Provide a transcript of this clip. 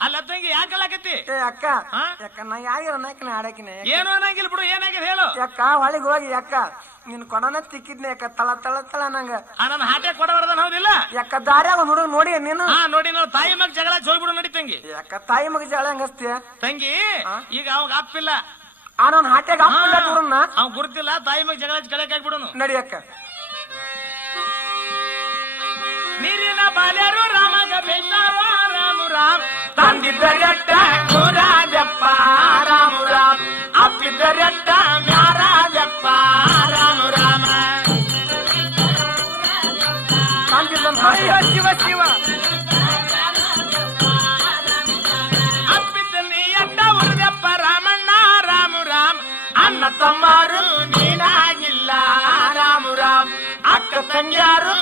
ಅಲ್ಲ ತಂಗಿ ಯಾಕಲಾಕತ್ತಿ ಏ ಅಕ್ಕ ಯಾಕ ನಾ ಯಾರಿಗಾರ ನಾಕಿನ ಆಡಕಿನ ಏನು ಅನ್ನಂಗಿಲ್ಲ ಬಿಡು ಏನಾಗಿದೆ ಹೇಳು ಯಾಕ ಹೊಳಿಗೆ ಹೋಗಿ ಯಾಕ ನಿನ್ ಕೊಡನ ತಿಕ್ಕಿದ್ನೆ ಯಾಕ ತಳ ತಳ ತಳ ನಂಗ ನನ್ನ ಹಾಟೆ ಕೊಡಬಾರ್ದನ ಹೌದಿಲ್ಲ ಯಾಕ ದಾರ್ಯಾಗ ಹುಡುಗ ನೋಡಿ ನೀನು ನೋಡಿ ನೋಡು ತಾಯಿ ಮಗ ಜಗಳ ಹೋಗ್ಬಿಡು ನಡಿ ತಂಗಿ ಯಾಕ ತಾಯಿ ಮಗ ಜಗಳ ಹಂಗಸ್ತೀಯ ತಂಗಿ ಈಗ ಅವಾಗ ಅಪ್ಪಿಲ್ಲ ನಾನು ಹಾಟ್ಯಾಗ ಅಪ್ಪಿಲ್ಲ ಟೂರನ್ನ ಅವ್ ಗುರುತಿಲ್ಲ ತಾಯಿ ಮಗ ಜಗಳ ಕಳೆಕ್ ಆಗ್ಬಿಡುನು ನಡಿ ಅಕ್ಕ ನೀರಿನ ಬಾಲ್ಯರು ರಾಮಗ ಬೇತಾರೋ ರಾಮು ರಾಮ್ ತಂದಿದ್ದರೆಟ್ಟ ಮುರಾಜಪ್ಪ ರಾಮು ರಾಮ್ ಅಪ್ಪಿದ್ದರೆಟ್ಟ ಮ್ಯಾರಾಜಪ್ಪ ರಾಮು ರಾಮ ಶಿವ ಶಿವ ಅಪ್ಪಿದ್ದಲ್ಲಿ ಎಟ್ಟ ಉರ್ದಪ್ಪ ರಾಮಣ್ಣ ರಾಮು ರಾಮ್ ಅಣ್ಣ ತಮ್ಮಾರು ನೀನಾಗಿಲ್ಲ ರಾಮು ರಾಮ್ ಅಕ್ಕ ತಂಗ್ಯಾರು